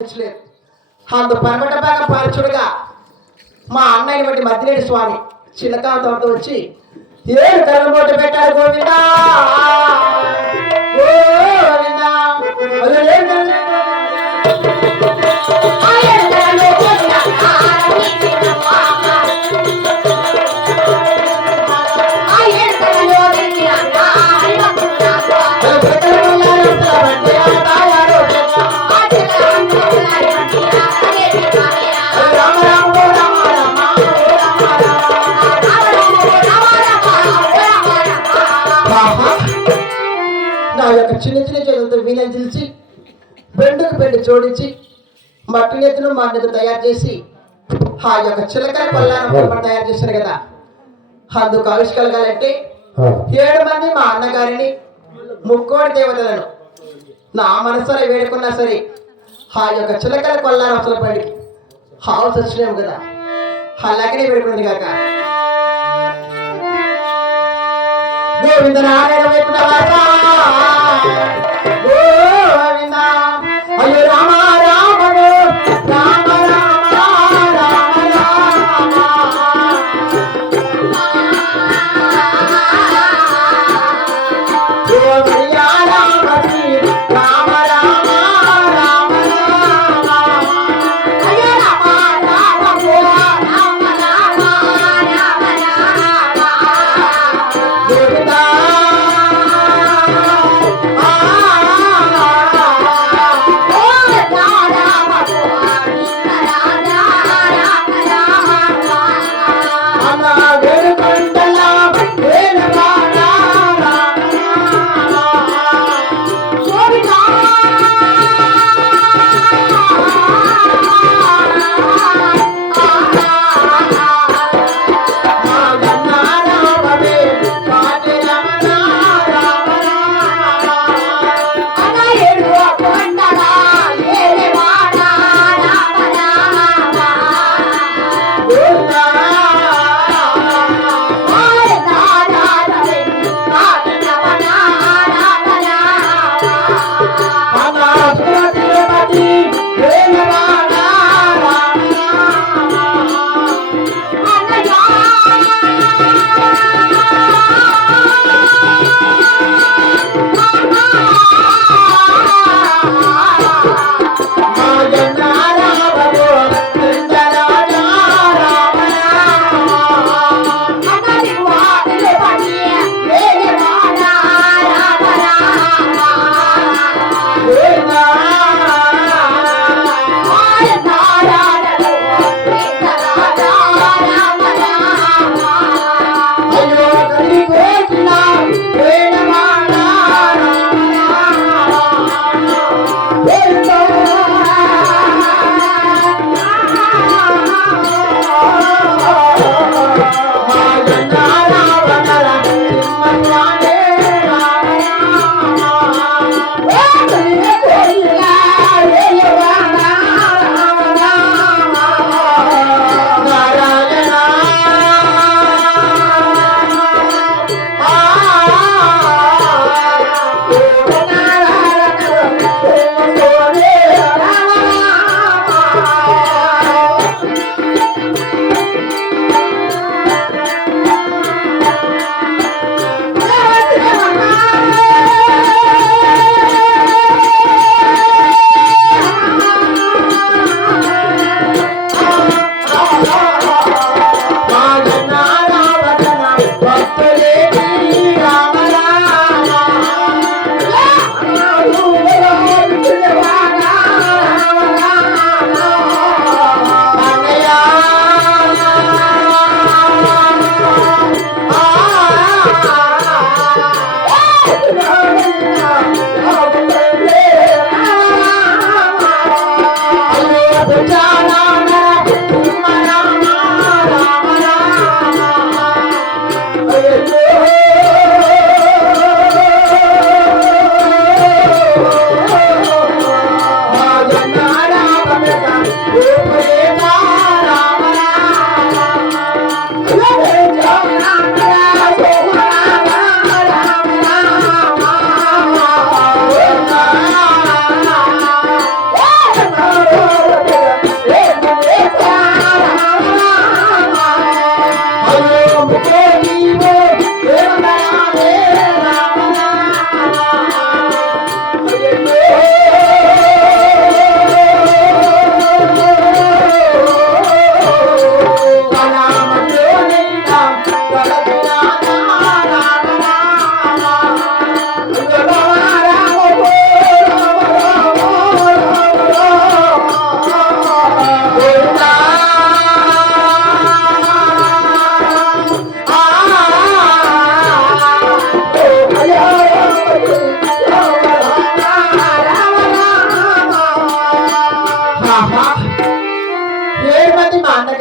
అందు పరమటబాగా పాల్చుడుగా మా అన్నయ్య వంటి మద్దిలేని స్వామి చిలకాంతంతో వచ్చి ఏడు కళ్ళమూట పెట్టారు గోవిందా గోవిందా నా యొక్క చిన్న చిన్న చేతులతో వీణలు చిలిచి బెండుకు బెండు జోడించి మట్టి నెత్తును మా నెత్తు తయారు చేసి ఆ యొక్క చిలకల పల్లాను తయారు చేశారు కదా. అందుకు ఆవిష్కలగాలంటే 7 మంది మా అన్నగారిని ముక్కోడి దేవతలను నా మనసులో వేడుకున్నా సరే ఆ యొక్క చిలకల కొల్లాను అసలు పడి హావుస్ వచ్చినాము కదా, అలాగనే వేడుకున్నది కాక. గోవింద నారాయణ వైకుంఠవాస గోవింద అయ్యో రామ రామ రామ రామ రామ రామ గోవింద రామ రామ రామ రామ రామ అయ్యో రామ రామ రామ రామ గోవింద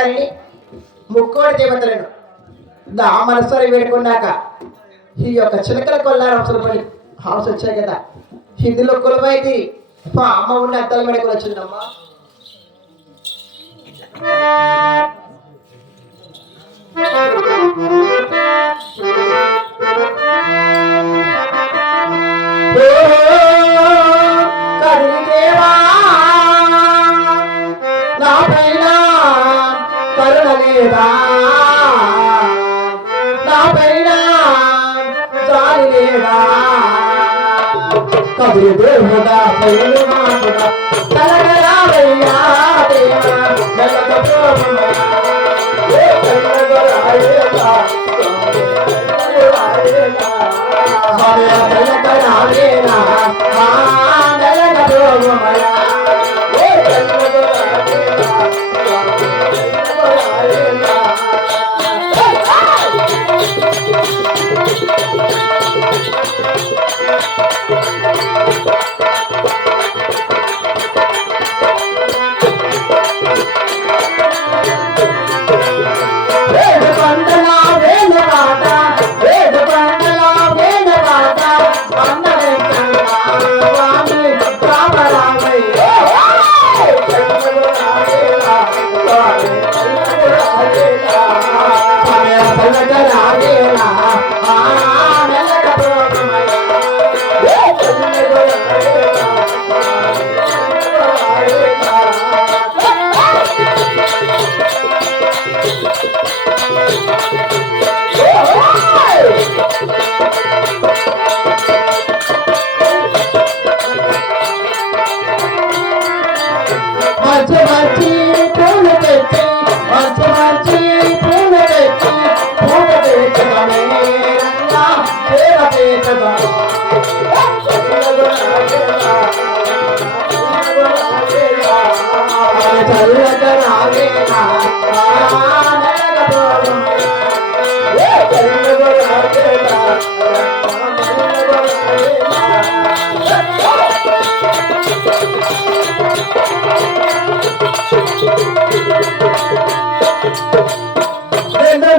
గారిని ముక్కోడి దేవతలను మనసరి వేడుకున్నాక ఈ యొక్క చిలకల కొల్లారం అవసరపడి హౌస్ వచ్చాయి కదా, ఇందులో కొలువైతే మా అమ్మ ఉండి అద్దల మెడకులు వచ్చిందమ్మా. నా పైన కరుణ లేదా, నా పైన జాలి లేదా, కదిలి దేవుడా పైలు మాటుగా తలగరావయ్యా దేవా మెల్లగ ప్రోమయ్యా ఏ కన్నగరాయేలా సమయ తలగరావేలా మెల్లగ ప్రోమయ్యా ఏ కన్నగరాయేలా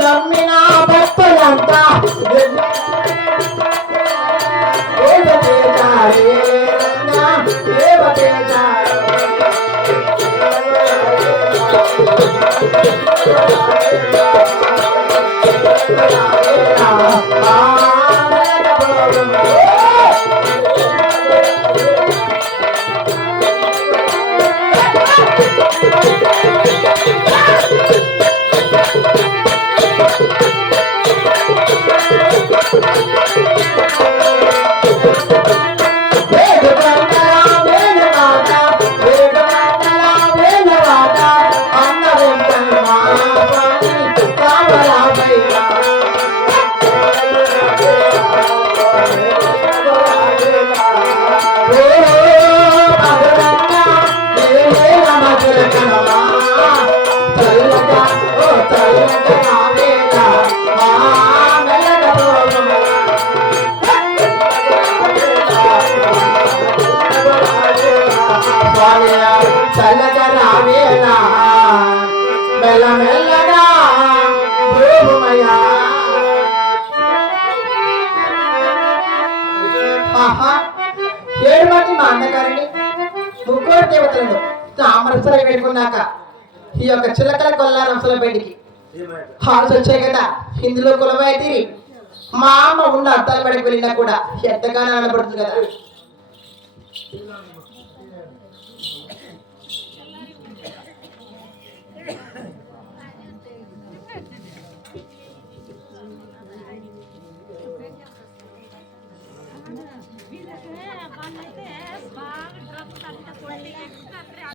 నమ్మిన భక్తులంతా చల్లగా రావేలా మెల్ల మెల్లగా భూమయ్యా. ఏడు మంది మా అన్నగారిని ముగ్గురు దేవతలను తామరసర పెట్టుకున్నాక ఈ యొక్క చిలకల కొల్లారంసల బయటికి హాల్స్ వచ్చాయి కదా, ఇందులో కులమైతే మా అమ్మ ఉన్న అర్థాల బడికి వెళ్ళినా కూడా ఎంతగానో అనబడుతుంది కదా.